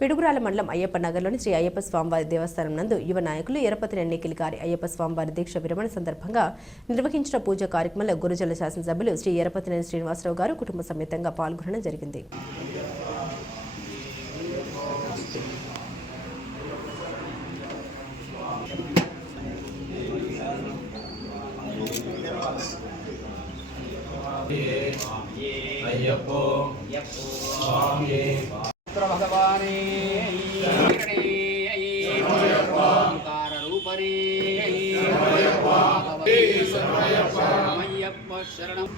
పిడుగురాల మండలం అయ్యప్ప నగర్లోని శ్రీ అయ్యప్ప స్వామివారి దేవస్థానం నందు యువ నాయకులు ఎరపతిని ఎన్నికల గారి అయ్యప్ప స్వామివారి దీక్ష విరమణ సందర్భంగా నిర్వహించిన పూజా కార్యక్రమంలో గురుజల శాసనసభ్యులు శ్రీ ఎరపతినేని శ్రీనివాసరావు గారు కుటుంబ సమేతంగా పాల్గొనడం జరిగింది. అయ్యప్పో స్వామి భగవానే రూపరే అయ్యప్ప శరణం.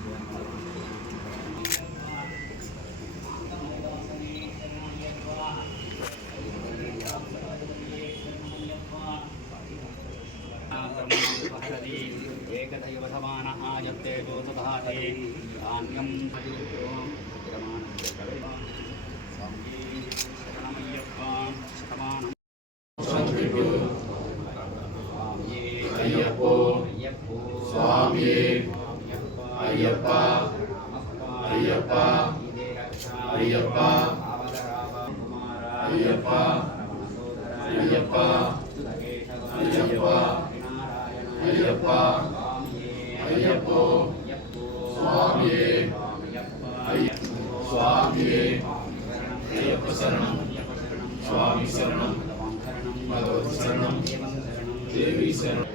ఏకదైవ సమాన ఆయత్తే దోసధాతే ధాన్యం శరణమయ్యప్ప సమానం అయ్యప్పో స్వామి అయ్యప్ప అయ్యప్ప అయ్యప్ప అయ్యప్ప అయ్యప్ప అయ్యప్ప అయ్యప్ప అయ్యప్పో స్వామి స్వామి అయ్యప్ప శరణం స్వామి శరణం భగవతి శరణం దేవి శరణం.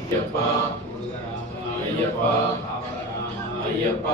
అయ్యప్ప అయ్యప్ప అయ్యప్ప